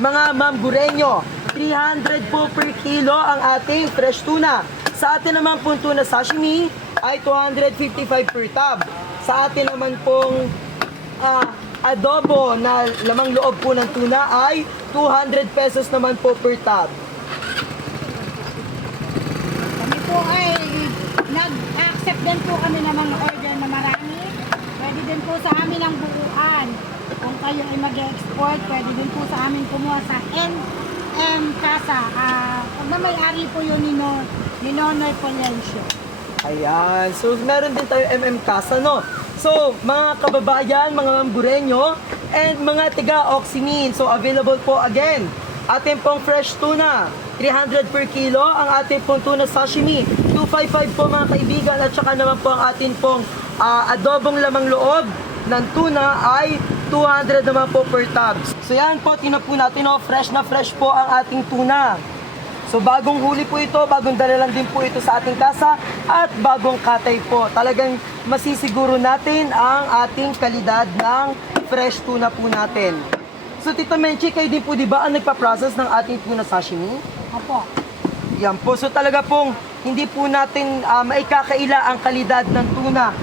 mga mambureño. 300 po per kilo ang ating fresh tuna. Sa atin naman pong tuna sashimi ay 255 per tub. Sa atin naman pong adobo na lamang loob po ng tuna ay 200 pesos naman po per tub. Kami po ay nag-accept din po kami ng mga order na marami. Pwede din po sa amin ang buuan. Kung kayo ay mag-export, pwede din po sa amin kumuha sa NM Casa. Pagmamayari po yun ni Nonoy Polencio. Ayan. So, meron din tayo MM Casa, no? So, mga kababayan, mga mambureño, and mga tiga-Oximin. So, available po again. Ating pong fresh tuna, 300 per kilo. Ang ating pong tuna sashimi, 255 po mga kaibigan. At saka naman po ang ating pong adobong lamang loob ng tuna ay 200 naman po per tubs. So, yan po, tingnan po natin, no? Fresh na fresh po ang ating tuna. So bagong huli po ito, bagong dala lang din po ito sa ating kasa at bagong katay po. Talagang masisiguro natin ang ating kalidad ng fresh tuna po natin. So Tita Menchi, kayo din po di ba ang nagpa-process ng ating tuna sashimi? Opo. Yan po. So talaga pong hindi po natin maikakaila ang kalidad ng tuna.